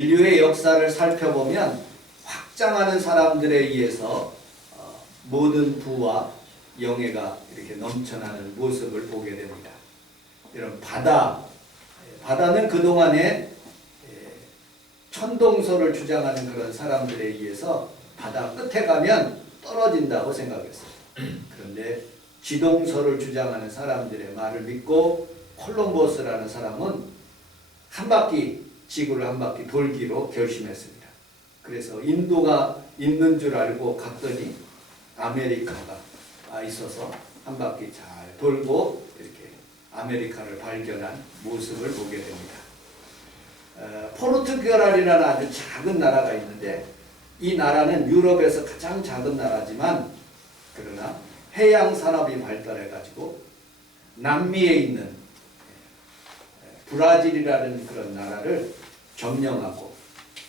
인류의 역사를 살펴보면 확장하는 사람들에 의해서 모든 부와 영예가 이렇게 넘쳐나는 모습을 보게 됩니다. 이런 바다는 그동안에 천동설을 주장하는 그런 사람들에 의해서 바다 끝에 가면 떨어진다고 생각했어요. 그런데 지동설을 주장하는 사람들의 말을 믿고 콜럼버스라는 사람은 지구를 한 바퀴 돌기로 결심했습니다. 그래서 인도가 있는 줄 알고 갔더니 아메리카가 있어서 한 바퀴 잘 돌고 이렇게 아메리카를 발견한 모습을 보게 됩니다. 포르투갈이라는 아주 작은 나라가 있는데 이 나라는 유럽에서 가장 작은 나라지만 그러나 해양 산업이 발달해가지고 남미에 있는 브라질이라는 그런 나라를 점령하고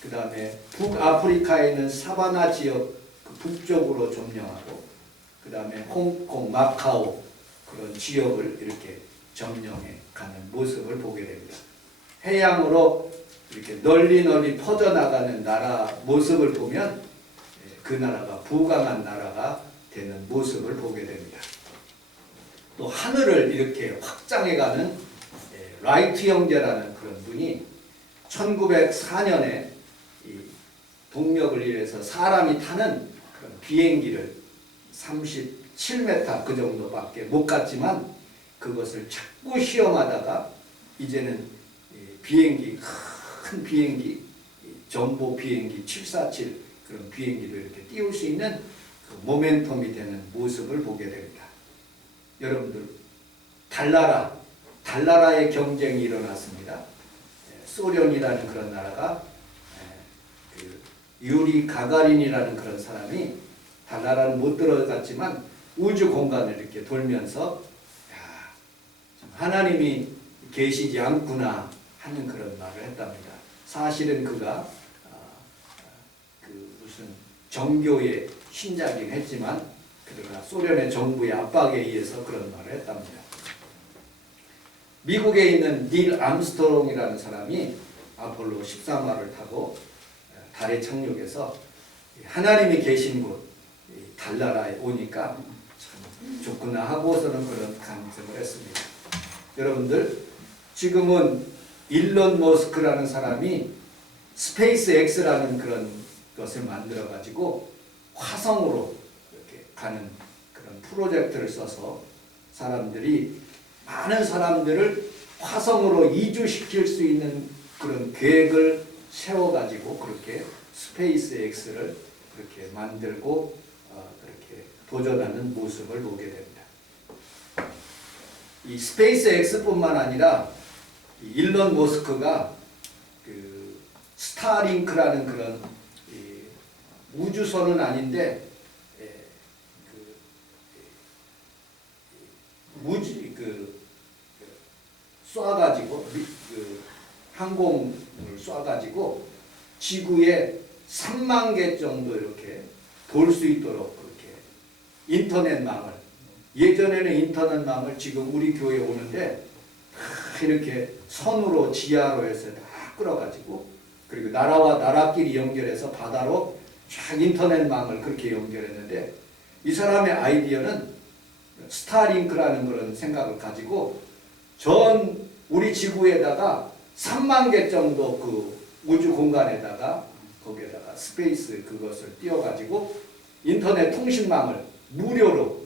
그 다음에 북아프리카에 있는 사바나 지역 북쪽으로 점령하고 그 다음에 홍콩, 마카오 그런 지역을 이렇게 점령해 가는 모습을 보게 됩니다. 해양으로 이렇게 널리 퍼져나가는 나라 모습을 보면 그 나라가 부강한 나라가 되는 모습을 보게 됩니다. 또 하늘을 이렇게 확장해가는 라이트 형제라는 그런 분이 1904년에 이 동력을 이해해서 사람이 타는 그런 비행기를 37m 그 정도밖에 못 갔지만 그것을 자꾸 시험하다가 이제는 큰 비행기 전보 비행기 747 그런 비행기도 이렇게 띄울 수 있는 그 모멘텀이 되는 모습을 보게 됩니다. 여러분들 달나라의 경쟁이 일어났습니다. 소련이라는 그런 나라가 유리 가가린이라는 그런 사람이 달나라는 못 들어갔지만 우주 공간을 이렇게 돌면서 하나님이 계시지 않구나 하는 그런 말을 했답니다. 사실은 그가 무슨 정교의 신자긴 했지만 그러나 소련의 정부의 압박에 의해서 그런 말을 했답니다. 미국에 있는 닐 암스트롱이라는 사람이 아폴로 13호를 타고 달에 착륙해서 하나님이 계신 곳 달나라에 오니까 참 좋구나 하고서는 그런 감정을 했습니다. 여러분들 지금은 일론 머스크라는 사람이 스페이스 X라는 그런 것을 만들어 가지고 화성으로 이렇게 가는 그런 프로젝트를 써서 많은 사람들을 화성으로 이주시킬 수 있는 그런 계획을 세워가지고 그렇게 스페이스 X를 그렇게 만들고 그렇게 도전하는 모습을 보게 됩니다. 이 스페이스 X뿐만 아니라 일론 머스크가 그 스타링크라는 그런 우주선은 아닌데 쏴가지고 항공을 쏴가지고 지구에 3만 개 정도 이렇게 돌 수 있도록 그렇게 인터넷망을 예전에는 인터넷망을 지금 우리 교회에 오는데 이렇게 선으로 지하로 해서 다 끌어가지고 그리고 나라와 나라끼리 연결해서 바다로 쫙 인터넷망을 그렇게 연결했는데 이 사람의 아이디어는 스타링크라는 그런 생각을 가지고 전 우리 지구에다가 3만 개 정도 그 우주 공간에다가 거기에다가 스페이스 그것을 띄워가지고 인터넷 통신망을 무료로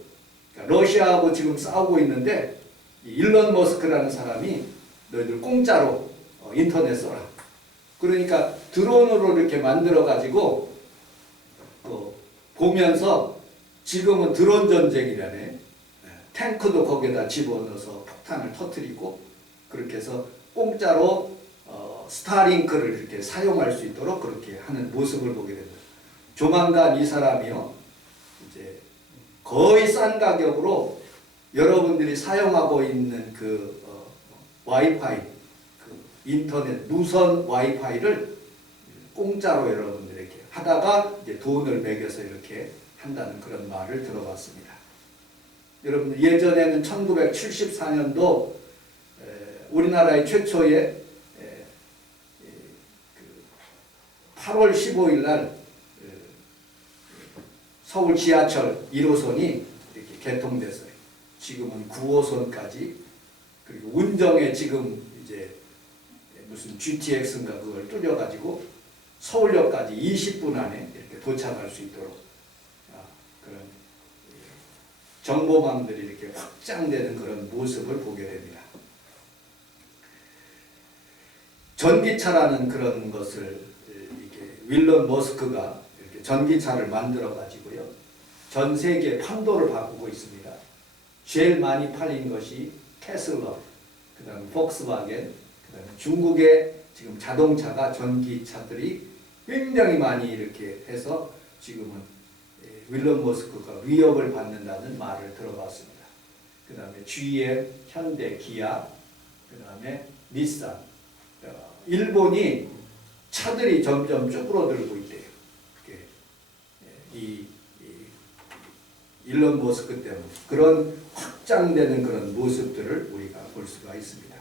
그러니까 러시아하고 지금 싸우고 있는데 일론 머스크라는 사람이 너희들 공짜로 인터넷 써라. 그러니까 드론으로 이렇게 만들어가지고 보면서 지금은 드론 전쟁이라네. 탱크도 거기에다 집어넣어서 폭탄을 터뜨리고 그렇게 해서 공짜로 스타링크를 이렇게 사용할 수 있도록 그렇게 하는 모습을 보게 됩니다. 조만간 이 사람이요 이제 거의 싼 가격으로 여러분들이 사용하고 있는 그 와이파이, 그 인터넷 무선 와이파이를 공짜로 여러분들에게 하다가 이제 돈을 매겨서 이렇게 한다는 그런 말을 들어봤습니다. 여러분 예전에는 1974년도 우리나라의 최초의 8월 15일 날 서울 지하철 1호선이 이렇게 개통됐어요. 지금은 9호선까지. 그리고 운정에 지금 이제 무슨 GTX인가 그걸 뚫려가지고 서울역까지 20분 안에 이렇게 도착할 수 있도록 그런 정보망들이 이렇게 확장되는 그런 모습을 보게 됩니다. 전기차라는 그런 것을 이렇게 윌런 머스크가 이렇게 전기차를 만들어 가지고요. 전 세계 판도를 바꾸고 있습니다. 제일 많이 팔린 것이 테슬라, 그다음 폭스바겐, 그다음 중국의 지금 자동차가 전기차들이 굉장히 많이 이렇게 해서 지금은 윌런 머스크가 위협을 받는다는 말을 들어봤습니다. 그 다음에 GM, 현대, 기아, 그 다음에 닛산. 일본이 차들이 점점 쭈그러들고 있대요. 이 일론 머스크 때문에 그런 확장되는 그런 모습들을 우리가 볼 수가 있습니다.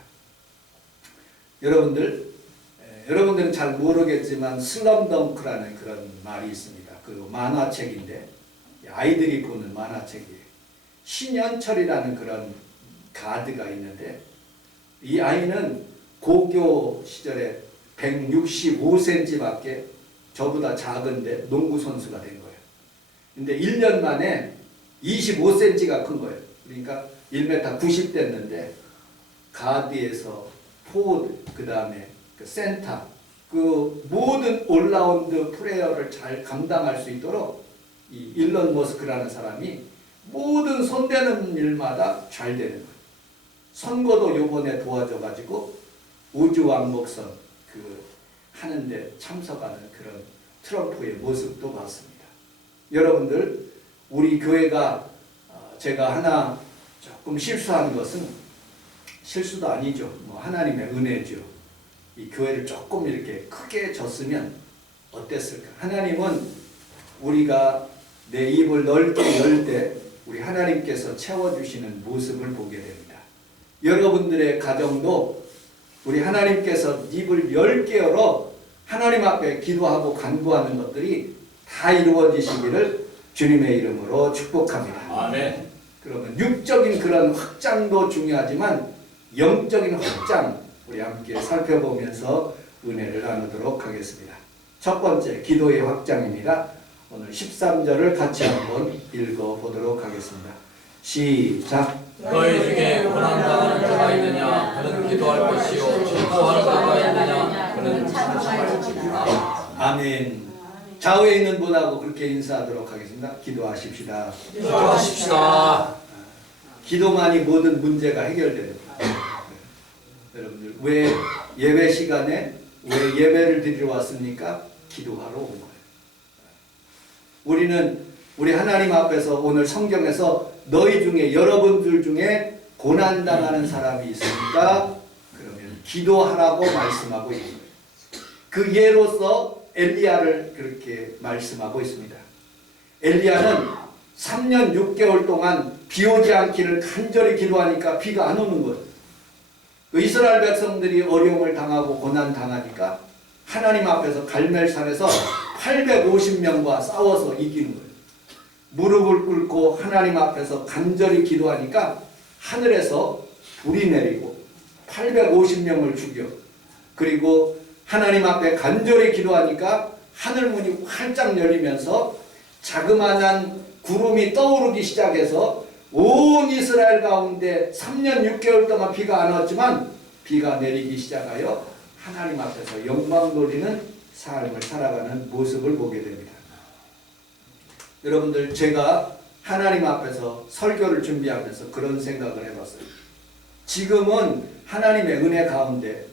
여러분들은 잘 모르겠지만 슬럼덩크라는 그런 말이 있습니다. 그 만화책인데 아이들이 보는 만화책이에요. 신현철이라는 그런 가드가 있는데 이 아이는 고교 시절에 165cm밖에 저보다 작은데 농구 선수가 된 거예요. 근데 1년 만에 25cm가 큰 거예요. 그러니까 1m 90 됐는데 가드에서 포워드, 그 다음에 그 센터, 그 모든 올라운드 플레이어를 잘 감당할 수 있도록 이 일론 머스크라는 사람이 모든 손대는 일마다 잘 되는 거예요. 선거도 요번에 도와줘가지고 우주왕복선 그 하는데 참석하는 그런 트럼프의 모습도 봤습니다. 여러분들, 우리 교회가 제가 하나 조금 실수한 것은 실수도 아니죠. 뭐 하나님의 은혜죠. 이 교회를 조금 이렇게 크게 졌으면 어땠을까? 하나님은 우리가 내 입을 넓게 열 때 우리 하나님께서 채워주시는 모습을 보게 됩니다. 여러분들의 가정도 우리 하나님께서 입을 넓게 열어 하나님 앞에 기도하고 간구하는 것들이 다 이루어지시기를 주님의 이름으로 축복합니다. 아멘. 그러면 육적인 그런 확장도 중요하지만 영적인 확장 우리 함께 살펴보면서 은혜를 나누도록 하겠습니다. 첫 번째 기도의 확장입니다. 오늘 13절을 같이 한번 읽어보도록 하겠습니다. 시작. 너희 중에 고난당하는 자가 있느냐? 그는 기도할 것이요. 즐거워하는 자가 있느냐? 그는 찬송할 것이다. 아멘. 좌우에 있는 분하고 그렇게 인사하도록 하겠습니다. 기도하십시다. 기도하십시다. 기도만이 모든 문제가 해결됩니다. 여러분들, 왜 예배 시간에 왜 예배를 드리러 왔습니까? 기도하러 온 거예요. 우리 하나님 앞에서 오늘 성경에서 너희 중에 여러분들 중에 고난당하는 사람이 있으니까 그러면 기도하라고 말씀하고 있는 거예요. 그 예로서 엘리야를 그렇게 말씀하고 있습니다. 엘리야는 3년 6개월 동안 비 오지 않기를 간절히 기도하니까 비가 안 오는 거예요. 그 이스라엘 백성들이 어려움을 당하고 고난 당하니까 하나님 앞에서 갈멜산에서 850명과 싸워서 이기는 거예요. 무릎을 꿇고 하나님 앞에서 간절히 기도하니까 하늘에서 불이 내리고 850명을 죽여, 그리고 하나님 앞에 간절히 기도하니까 하늘문이 활짝 열리면서 자그마한 구름이 떠오르기 시작해서 온 이스라엘 가운데 3년 6개월 동안 비가 안 왔지만 비가 내리기 시작하여 하나님 앞에서 영광 돌리는 삶을 살아가는 모습을 보게 됩니다. 여러분들, 제가 하나님 앞에서 설교를 준비하면서 그런 생각을 해봤어요. 지금은 하나님의 은혜 가운데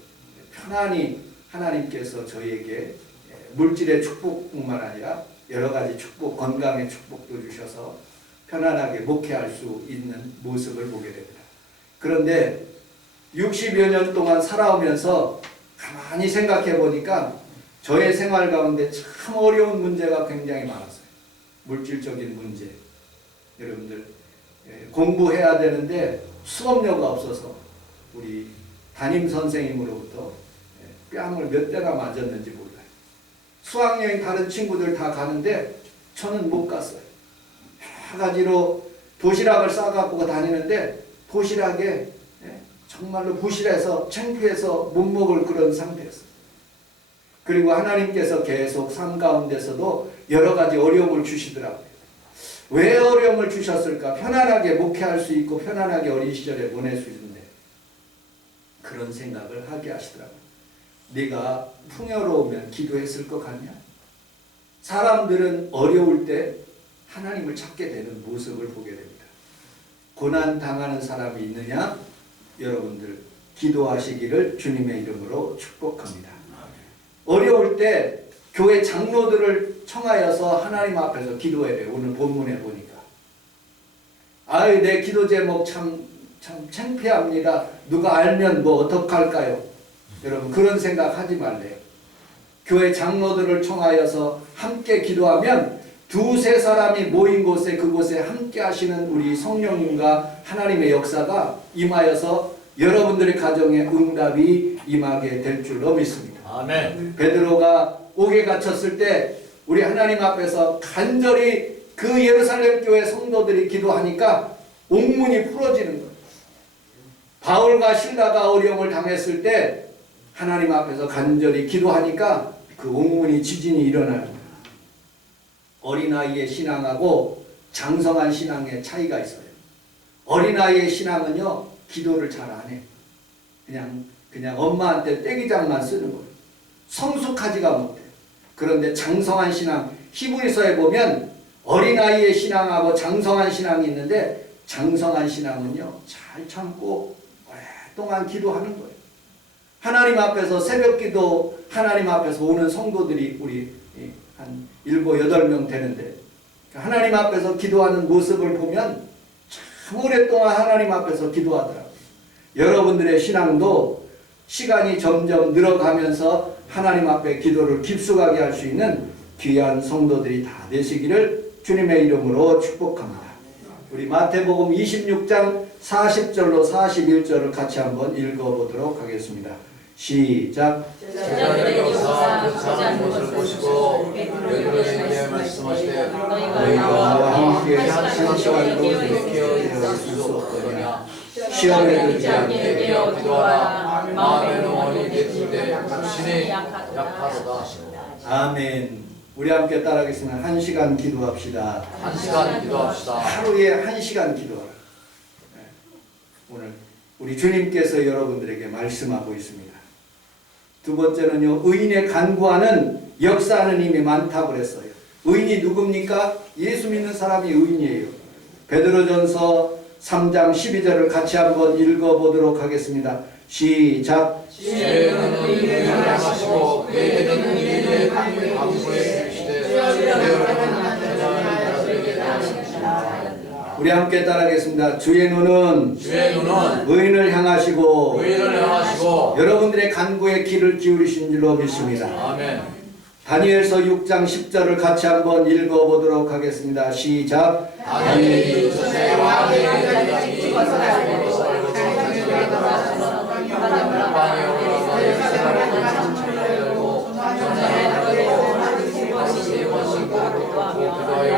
편안히 하나님께서 저희에게 물질의 축복뿐만 아니라 여러 가지 축복, 건강의 축복도 주셔서 편안하게 목회할 수 있는 모습을 보게 됩니다. 그런데 60여 년 동안 살아오면서 가만히 생각해 보니까 저의 생활 가운데 참 어려운 문제가 굉장히 많았어요. 물질적인 문제. 여러분들, 공부해야 되는데 수업료가 없어서 우리 담임 선생님으로부터 뺨을 몇 대나 맞았는지 몰라요. 수학여행 다른 친구들 다 가는데 저는 못 갔어요. 여러 가지로 도시락을 싸갖고 다니는데 도시락에 정말로 부실해서 창피해서 못 먹을 그런 상태였어요. 그리고 하나님께서 계속 삶 가운데서도 여러 가지 어려움을 주시더라고요. 왜 어려움을 주셨을까? 편안하게 목회할 수 있고 편안하게 어린 시절에 보낼 수 있는데 그런 생각을 하게 하시더라고요. 네가 풍요로우면 기도했을 것 같냐? 사람들은 어려울 때 하나님을 찾게 되는 모습을 보게 됩니다. 고난 당하는 사람이 있느냐? 여러분들 기도하시기를 주님의 이름으로 축복합니다. 어려울 때 교회 장로들을 청하여서 하나님 앞에서 기도해야 돼요. 오늘 본문에 보니까. 아유, 내 기도 제목 참 창피합니다. 누가 알면 뭐 어떡할까요? 여러분 그런 생각 하지 말래요. 교회 장로들을 청하여서 함께 기도하면 두세 사람이 모인 곳에 그곳에 함께 하시는 우리 성령님과 하나님의 역사가 임하여서 여러분들의 가정에 응답이 임하게 될 줄로 믿습니다. 아멘. 베드로가 옥에 갇혔을 때 우리 하나님 앞에서 간절히 그 예루살렘 교회 성도들이 기도하니까 옥문이 풀어지는 거예요. 바울과 실라가 어려움을 당했을 때 하나님 앞에서 간절히 기도하니까 그 옥문이 지진이 일어나는 거예요. 어린아이의 신앙하고 장성한 신앙의 차이가 있어요. 어린아이의 신앙은요 기도를 잘 안 해. 그냥 엄마한테 떼기장만 쓰는 거예요. 성숙하지가 못해. 그런데 장성한 신앙, 히브리서에 보면 어린아이의 신앙하고 장성한 신앙이 있는데 장성한 신앙은요 잘 참고 오랫동안 기도하는 거예요. 하나님 앞에서 새벽기도 하나님 앞에서 오는 성도들이 우리 한 7, 8명 되는데 하나님 앞에서 기도하는 모습을 보면 참 오랫동안 하나님 앞에서 기도하더라고요. 여러분들의 신앙도 시간이 점점 늘어가면서 하나님 앞에 기도를 깊숙하게 할 수 있는 귀한 성도들이 다 되시기를 주님의 이름으로 축복합니다. 우리 마태복음 26장 40절로 41절을 같이 한번 읽어보도록 하겠습니다. 시작. 제자들의 역사 그 사람 것을 보시고 베드로에게 말씀하시되 너희가 함께 한 시간도 깨어 있을 수 없느냐. 시험에 들지 않게 깨어 기도하라. 마음의 영혼이 깨뜨리되 육신이 약하도다. 아멘. 우리 함께 따라하겠습니다. 1시간 기도합시다. 1시간 기도합시다. 하루에 1시간 기도하라. 오늘 우리 주님께서 여러분들에게 말씀하고 있습니다. 두 번째는요, 의인의 간구하는 역사하는 힘이 많다고 그랬어요. 의인이 누굽니까? 예수 믿는 사람이 의인이에요. 베드로전서 3장 12절을 같이 한번 읽어보도록 하겠습니다. 시작. 죄는 의인을 향하시고 그에게는 의인의 강구에 계시되 우리 함께 따라하겠습니다. 주의 눈은 의인을 향하시고 여러분들의 간구에 귀를 기울이신 줄로 믿습니다. 아멘. 다니엘서 6장 10절을 같이 한번 읽어보도록 하겠습니다. 시작. 다니엘이 저세 왕의 자녀이 방에 올라가 예루살렘을 천천히 열고 전장에 세 번씩 기도하여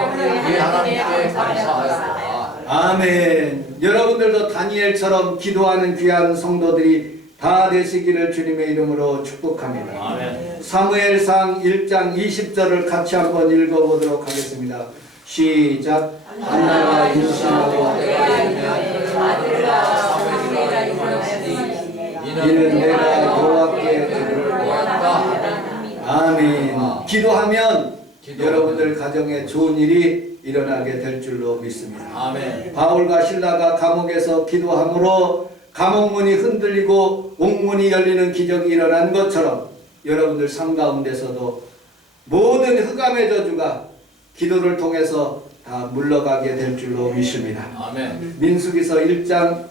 이 하나님께 감사하였다. 아멘. 여러분들도 다니엘처럼 기도하는 귀한 성도들이 다 되시기를 주님의 이름으로 축복합니다. 아멘. 사무엘상 1장 20절을 같이 한번 읽어보도록 하겠습니다. 시작. 한나가 임신하고 이는 내가 여호와께 드릴 보았다. 아멘. 기도하면 여러분들 가정에 좋은 일이 일어나게 될 줄로 믿습니다. 아멘. 바울과 실라가 감옥에서 기도함으로 감옥문이 흔들리고 옥문이 열리는 기적이 일어난 것처럼 여러분들 삶 가운데서도 모든 흑암의 저주가 기도를 통해서 다 물러가게 될 줄로 믿습니다. 아멘. 민수기서 1장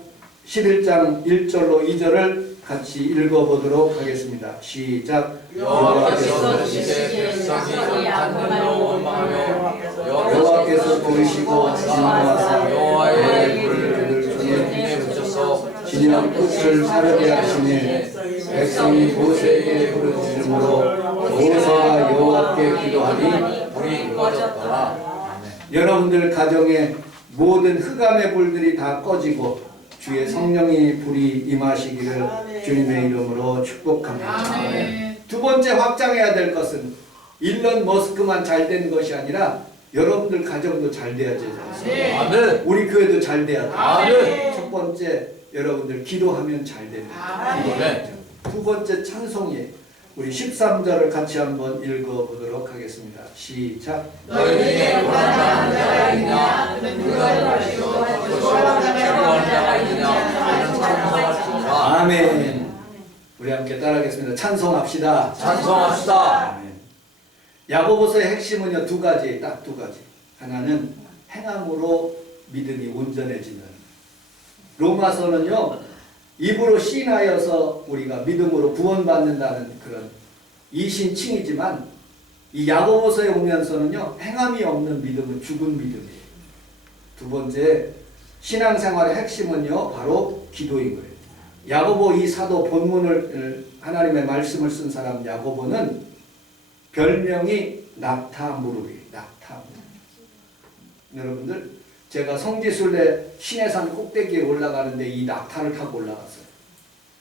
11장 1절로 2절을 같이 읽어보도록 하겠습니다. 시작. 여호와께서 들으시되 백성이 간구로 원망하며 여호와께서 들으시고 진노하사 여호와의 불을 그들 입에 붙여서 진영 끝을 사르게 하시니 백성이 모세에게 부르짖음으로 모세가 여호와께 함께 기도하니 불이 꺼졌더라. 아멘. 여러분들 가정에 모든 흑암의 불들이 다 꺼지고 주의 성령이 불이 임하시기를 주님의 이름으로 축복합니다. 두 번째 확장해야 될 것은 일론 머스크만 잘 된 것이 아니라 여러분들 가정도 잘 돼야 되지 않습니까? 아멘. 우리 교회도 잘 돼야 돼요. 아멘. 첫 번째 여러분들 기도하면 잘 됩니다. 아멘. 두 번째 찬송이에요. 우리 13절을 같이 한번 읽어보도록 하겠습니다. 시작. 너희 중에 불안한 자가 있냐? 그가 다시고 기도하는 자가 있냐? 그는 찬송할지니라. 아멘. 우리 함께 따라하겠습니다. 찬송합시다. 찬송합시다. 아멘. 야고보서의 핵심은요 두 가지, 딱 두 가지. 하나는 행함으로 믿음이 온전해지는. 로마서는요 입으로 시인하여서 우리가 믿음으로 구원받는다는 그런 이신칭이지만 이 야고보서에 오면서는요 행함이 없는 믿음은 죽은 믿음이에요. 두 번째 신앙생활의 핵심은요 바로 기도인 거예요. 야고보 이 사도 본문을 하나님의 말씀을 쓴 사람 야고보는 별명이 낙타무릎이에요. 낙타무릎. 여러분들 제가 성지순례 신해산 꼭대기에 올라가는데 이 낙타를 타고 올라갔어요.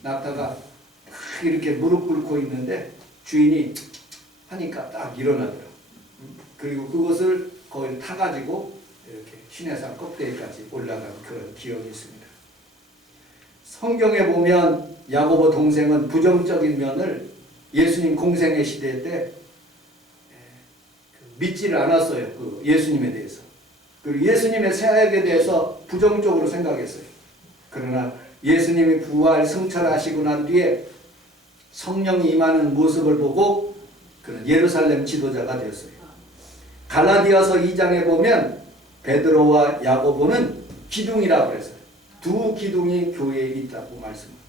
낙타가 딱 이렇게 무릎 꿇고 있는데 주인이 하니까 딱 일어나더라고요. 그리고 그것을 거의 타가지고 이렇게 신해산 꼭대기까지 올라간 그런 기억이 있습니다. 성경에 보면 야고보 동생은 부정적인 면을 예수님 공생의 시대 때 믿지를 않았어요. 그 예수님에 대해서. 그리고 예수님의 사역에 대해서 부정적으로 생각했어요. 그러나 예수님이 부활 승천하시고 난 뒤에 성령이 임하는 모습을 보고 그는 예루살렘 지도자가 되었어요. 갈라디아서 2장에 보면 베드로와 야고보는 기둥이라고 그랬어요. 두 기둥이 교회에 있다고 말씀합니다.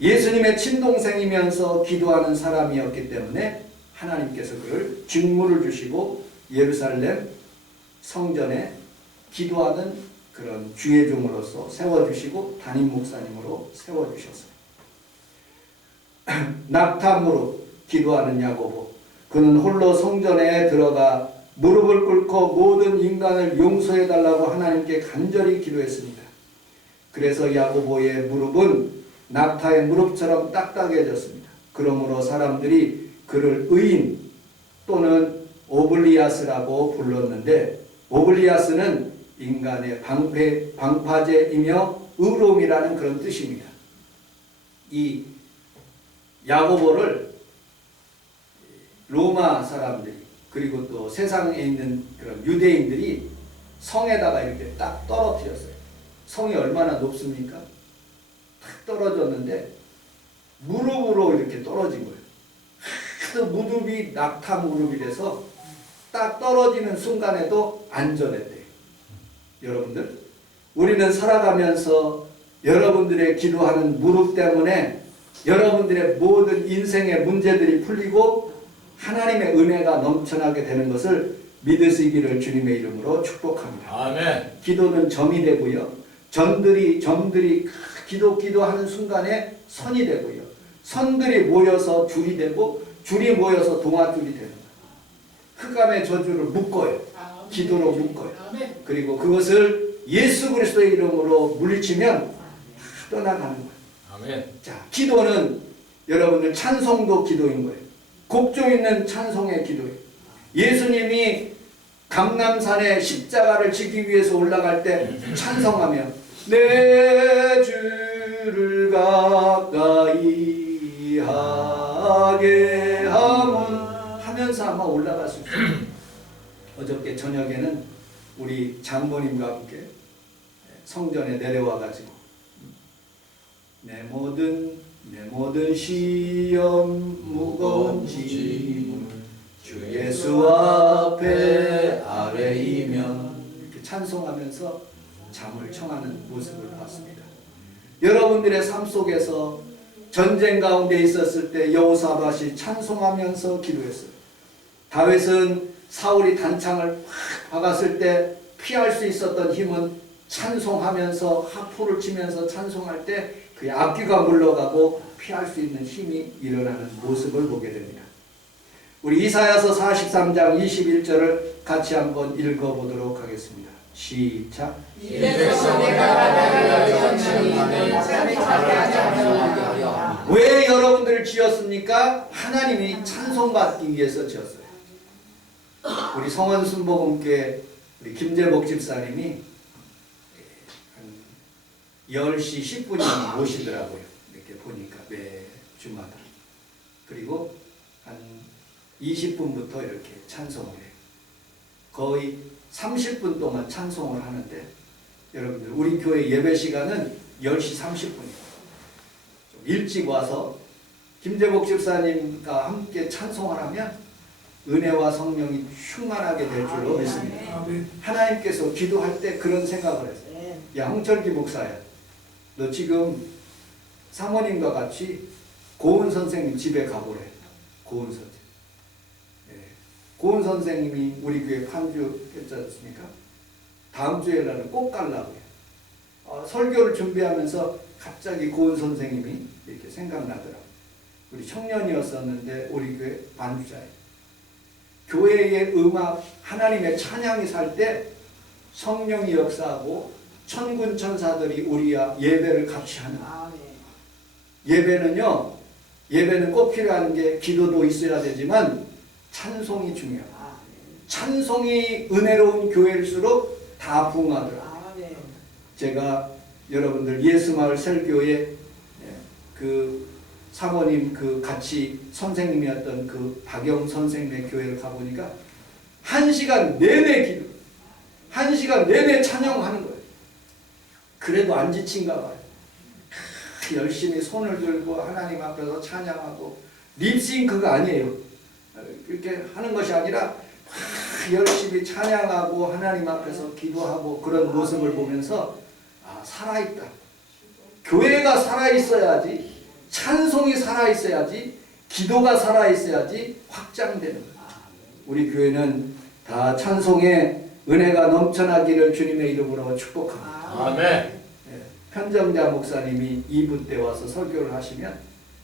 예수님의 친동생이면서 기도하는 사람이었기 때문에 하나님께서 그를 직무를 주시고 예루살렘 성전에 기도하는 그런 주의 종으로서 세워주시고 담임 목사님으로 세워주셨어요. 낙타무릎 기도하는 야고보, 그는 홀로 성전에 들어가 무릎을 꿇고 모든 인간을 용서해달라고 하나님께 간절히 기도했습니다. 그래서 야고보의 무릎은 낙타의 무릎처럼 딱딱해졌습니다. 그러므로 사람들이 그를 의인 또는 오블리아스라고 불렀는데, 오블리아스는 인간의 방파제이며 의로움이라는 그런 뜻입니다. 이 야고보를 로마 사람들이 그리고 또 세상에 있는 그런 유대인들이 성에다가 이렇게 딱 떨어뜨렸어요. 성이 얼마나 높습니까? 탁 떨어졌는데 무릎으로 이렇게 떨어진 거예요. 하도 무릎이 낙타 무릎이 돼서 딱 떨어지는 순간에도 안전했대요. 여러분들, 우리는 살아가면서 여러분들의 기도하는 무릎 때문에 여러분들의 모든 인생의 문제들이 풀리고 하나님의 은혜가 넘쳐나게 되는 것을 믿으시기를 주님의 이름으로 축복합니다. 아멘. 기도는 점이 되고요. 점들이 기도하는 순간에 선이 되고요. 선들이 모여서 줄이 되고 줄이 모여서 동아줄이 되는 거예요. 흑암의 저주를 묶어요. 기도로 묶어요. 그리고 그것을 예수 그리스도의 이름으로 물리치면 다 떠나가는 거예요. 아멘. 자, 기도는 여러분들 찬송도 기도인 거예요. 곡조 있는 찬송의 기도예요. 예수님이 감람산에 십자가를 지기 위해서 올라갈 때 찬송하며 내 주를 가까이 하게 하면서 아마 올라갈 수 있어요. 어저께 저녁에는 우리 장모님과 함께 성전에 내려와 가지고 내 모든 시험 무거운 짐을 주 예수 앞에 아뢰이면 이렇게 찬송하면서 잠을 청하는 모습을 봤습니다. 여러분들의 삶 속에서 전쟁 가운데 있었을 때 여호사밧이 찬송하면서 기도했어요. 다윗은 사울이 단창을 확 박았을 때 피할 수 있었던 힘은 찬송하면서 하프를 치면서 찬송할 때 그의 앞귀가 물러가고 피할 수 있는 힘이 일어나는 모습을 보게 됩니다. 우리 이사야서 43장 21절을 같이 한번 읽어보도록 하겠습니다. 시작. 왜 여러분들을 지었습니까? 하나님이 찬송받기 위해서 지었어요. 우리 성원순복음교회 우리 김재복 집사님이 한 10시 10분이 오시더라고요. 이렇게 보니까 매 주마다. 그리고 한 20분부터 이렇게 찬송을 해요. 거의 30분 동안 찬송을 하는데 여러분들 우리 교회 예배 시간은 10시 30분이에요. 좀 일찍 와서 김재복 집사님과 함께 찬송을 하면 은혜와 성령이 충만하게 될 줄로 믿습니다. 하나님께서 기도할 때 그런 생각을 했어요. 야, 홍철기 목사야, 너 지금 사모님과 같이 고은 선생님 집에 가보래. 고은 선생님. 고은 선생님이 우리 교회 판주했지 않습니까? 다음 주에 나는 꼭 가려고요. 설교를 준비하면서 갑자기 고은 선생님이 이렇게 생각나더라고요. 우리 청년이었었는데 우리 교회 반주자예요. 교회의 음악, 하나님의 찬양이 살 때 성령이 역사하고 천군 천사들이 우리와 예배를 같이 하는. 예배는요, 예배는 꼭 필요한 게 기도도 있어야 되지만 찬송이 중요해요. 찬송이 은혜로운 교회일수록 다 부흥하더라고요. 제가 여러분들 예수마을 설교에 그 사모님 그 같이 선생님이었던 그 박영 선생님의 교회를 가보니까 1시간 내내 기도, 1시간 내내 찬양하는 거예요. 그래도 안 지친가 봐요. 열심히 손을 들고 하나님 앞에서 찬양하고 립싱크가 아니에요. 그렇게 하는 것이 아니라 열심히 찬양하고 하나님 앞에서 기도하고 그런 모습을 보면서 살아있다. 교회가 살아있어야지, 찬송이 살아있어야지, 기도가 살아있어야지 확장되는 거예요. 우리 교회는 다 찬송의 은혜가 넘쳐나기를 주님의 이름으로 축복합니다. 아멘. 편정자 목사님이 2부 때 와서 설교를 하시면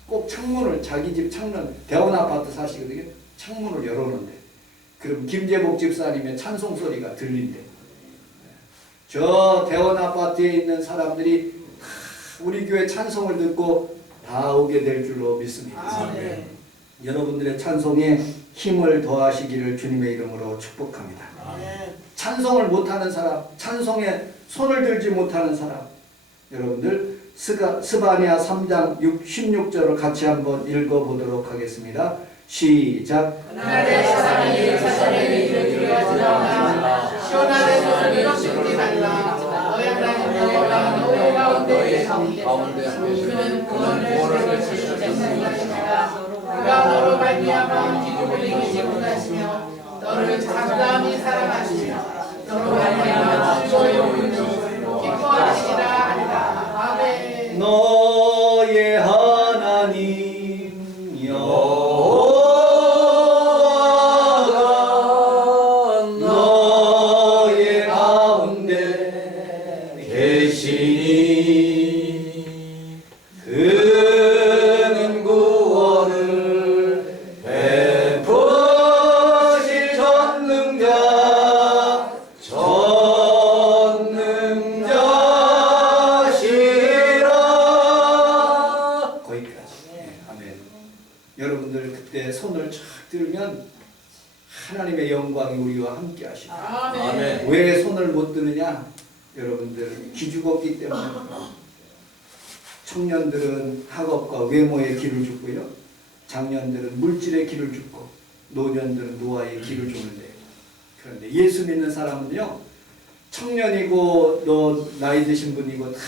꼭 창문을, 자기 집 창문, 대원 아파트 사시거든요. 창문을 열어놓는데 그럼 김재복 집사님의 찬송 소리가 들린대. 저 대원 아파트에 있는 사람들이 우리 교회 찬송을 듣고 다 오게 될 줄로 믿습니다. 아멘. 여러분들의 찬송에 힘을 더하시기를 주님의 이름으로 축복합니다. 아멘. 찬송을 못하는 사람, 찬송에 손을 들지 못하는 사람, 여러분들 스바냐 3장 16절을 같이 한번 읽어보도록 하겠습니다. 시작. 그날의 사랑이 자신의 일을 두려워하지 시온하는 손을 밀어주지 말라. 너의 하나님 여호와가 너희 가운데 그는 구원을 주시겠느니라. 그가 너로 말미암아 기쁨을 이기지 못하시며 너를 잠잠히 사랑하시며 너로 말미암아 즐거이 기뻐하시리라 하리라. 아멘. 너의 하나님 여호와가 너의 가운데 계시니 그는 구원을 베푸실 전능자시라. 거기까지. 아멘. 여러분들 그때 손을 쫙 들면 하나님의 영광이 우리와 함께 하시다. 아멘. 왜 손을 못 드느냐? 여러분들 기죽었기 때문에. 청년들은 학업과 외모에 기를 줍고요, 장년들은 물질에 기를 줍고, 노년들은 노화에 기를 주는데, 그런데 예수 믿는 사람은요, 청년이고 너 나이 드신 분이고 다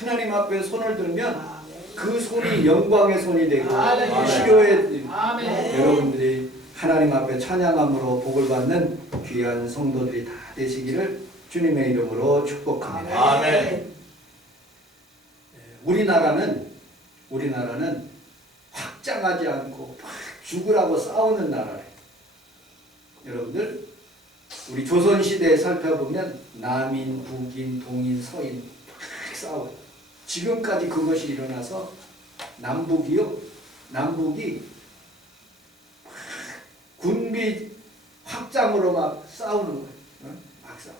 하나님 앞에 손을 들면 그 손이 영광의 손이 되고 치료의 여러분들이 하나님 앞에 찬양함으로 복을 받는 귀한 성도들이 다 되시기를 주님의 이름으로 축복합니다. 아멘. 우리나라는 확장하지 않고 막 죽으라고 싸우는 나라래. 여러분들 우리 조선시대에 살펴보면 남인, 북인, 동인, 서인 막 싸워요. 지금까지 그것이 일어나서 남북이 막 군비 확장으로 막 싸우는 거예요. 막 싸웠어.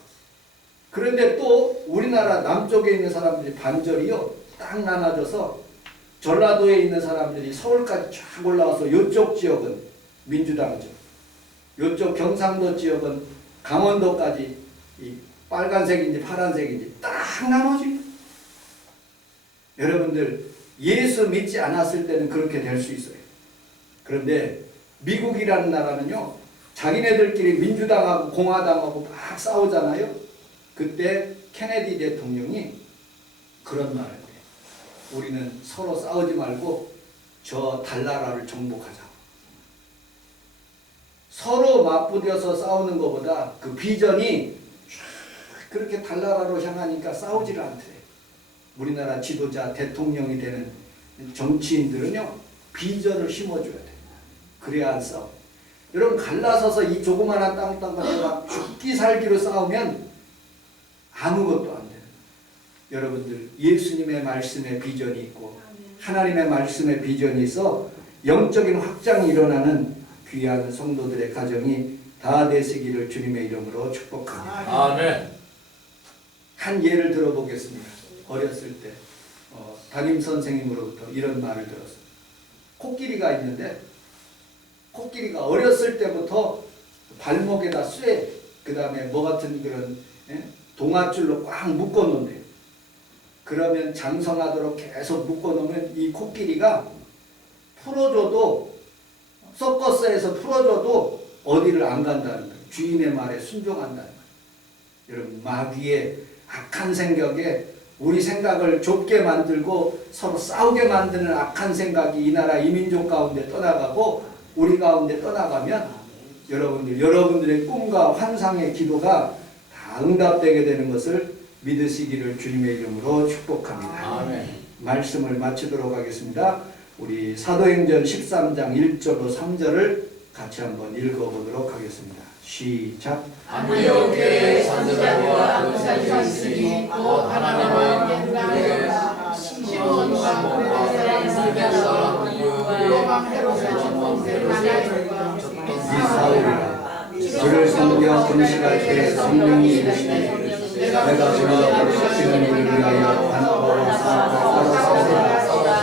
그런데 또 우리나라 남쪽에 있는 사람들이 반절이요, 딱 나눠져서 전라도에 있는 사람들이 서울까지 쫙 올라와서 이쪽 지역은 민주당이죠. 이쪽 경상도 지역은 강원도까지 이 빨간색인지 파란색인지 딱 나눠집니다. 여러분들 예수 믿지 않았을 때는 그렇게 될 수 있어요. 그런데 미국이라는 나라는요, 자기네들끼리 민주당하고 공화당하고 막 싸우잖아요. 그때 케네디 대통령이 그런 말을 해요. 우리는 서로 싸우지 말고 저 달나라를 정복하자. 서로 맞부딪혀서 싸우는 것보다 그 비전이 그렇게 달나라로 향하니까 싸우지를 않대. 우리나라 지도자, 대통령이 되는 정치인들은요, 비전을 심어줘야 돼. 그래야 안 싸워. 여러분, 갈라서서 이 조그마한 땅덩어리 막 죽기 살기로 싸우면 아무것도 안 돼요. 여러분들, 예수님의 말씀에 비전이 있고 하나님의 말씀에 비전이 있어 영적인 확장이 일어나는 귀한 성도들의 가정이 다 되시기를 주님의 이름으로 축복합니다. 아멘. 한 예를 들어보겠습니다. 어렸을 때 담임 선생님으로부터 이런 말을 들었어요. 코끼리가 있는데 코끼리가 어렸을 때부터 발목에다 쇠, 그 다음에 뭐 같은 그런 동아줄로 꽉 묶어놓는데요. 그러면 장성하도록 계속 묶어놓으면 이 코끼리가 풀어줘도, 서커스에서 풀어줘도 어디를 안 간다는 거예요. 주인의 말에 순종한다는 거예요. 여러분, 마귀의 악한 생각에 우리 생각을 좁게 만들고 서로 싸우게 만드는 악한 생각이 이 나라 이민족 가운데 떠나가고 우리 가운데 떠나가면 여러분들의 꿈과 환상의 기도가 다 응답되게 되는 것을 믿으시기를 주님의 이름으로 축복합니다. 아멘. 말씀을 마치도록 하겠습니다. 우리 사도행전 13장 1절로 3절을 같이 한번 읽어보도록 하겠습니다. 시작. 안디옥에 선지자들과 교사들이 있으니 곧 하나님은 그에게 시몬과 그레네와 로마 헤롯의 전범들을 만나들과 이사울이라 그를 섬겨 금식할 때 성령이 이르시되 내가 그가 시키는 일을 위하여 반복하고 살아서라.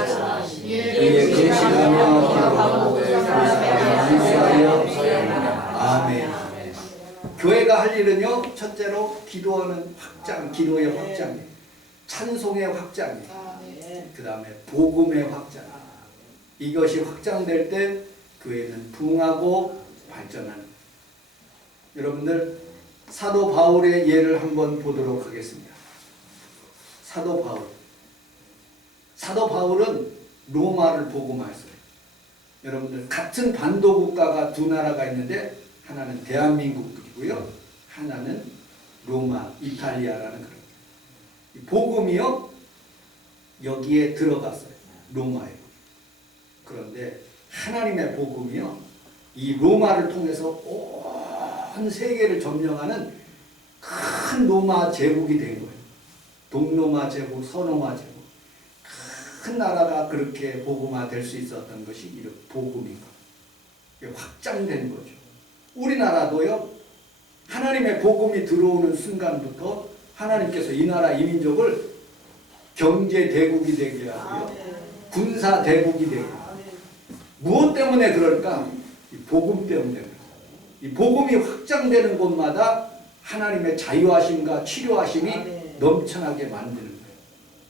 이에 금식하며 기도하고 감사하여 아멘. 교회가 할 일은요, 첫째로 기도하는 확장, 기도의 확장, 찬송의 확장, 그 다음에 복음의 확장. 이것이 확장될 때 교회는 부흥하고 발전하는. 여러분들, 사도 바울의 예를 한번 보도록 하겠습니다. 사도 바울. 사도 바울은 로마를 복음화했어요. 여러분들, 같은 반도 국가가 두 나라가 있는데 하나는 대한민국이고요, 하나는 로마, 이탈리아라는 그런. 이 복음이요, 여기에 들어갔어요. 로마에. 그런데 하나님의 복음이요, 이 로마를 통해서 온 세계를 점령하는 큰 로마 제국이 된 거예요. 동로마 제국, 서로마 제국. 큰 나라가 그렇게 복음화될 수 있었던 것이 이런 복음인 거예요. 확장된 거죠. 우리나라도요, 하나님의 복음이 들어오는 순간부터 하나님께서 이 나라 이민족을 경제 대국이 되게 하고요, 군사 대국이 되게 하고요. 무엇 때문에 그럴까? 이 복음 때문에. 이 복음이 확장되는 곳마다 하나님의 자유하심과 치료하심이 넘쳐나게 만드는 거예요.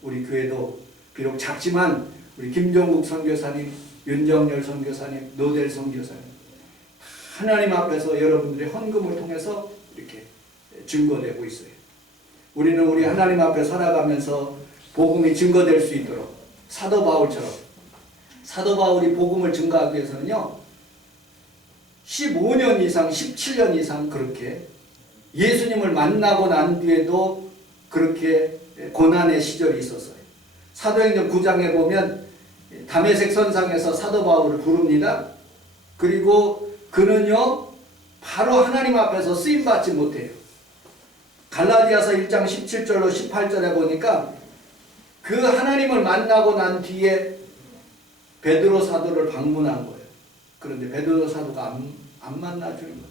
우리 교회도 비록 작지만 우리 김종국 선교사님, 윤정열 선교사님, 노델 선교사님, 하나님 앞에서 여러분들의 헌금을 통해서 이렇게 증거되고 있어요. 우리는 우리 하나님 앞에 살아가면서 복음이 증거될 수 있도록 사도 바울처럼, 사도 바울이 복음을 증거하기 위해서는요, 15년 이상, 17년 이상 그렇게 예수님을 만나고 난 뒤에도 그렇게 고난의 시절이 있었어요. 사도행전 9장에 보면 다메섹 선상에서 사도 바울을 부릅니다. 그리고 그는요, 바로 하나님 앞에서 쓰임받지 못해요. 갈라디아서 1장 17절로 18절에 보니까 그 하나님을 만나고 난 뒤에 베드로 사도를 방문한 거예요. 그런데 베드로 사도가 안 안 만나주는 거예요.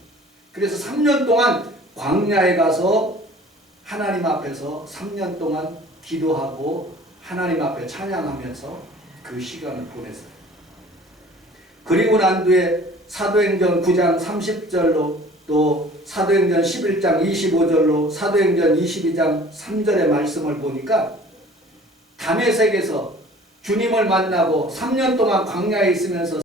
그래서 3년 동안 광야에 가서 하나님 앞에서 3년 동안 기도하고 하나님 앞에 찬양하면서 그 시간을 보냈어요. 그리고 난 뒤에 사도행전 9장 30절로 또 사도행전 11장 25절로 사도행전 22장 3절의 말씀을 보니까 다메섹에서 주님을 만나고 3년 동안 광야에 있으면서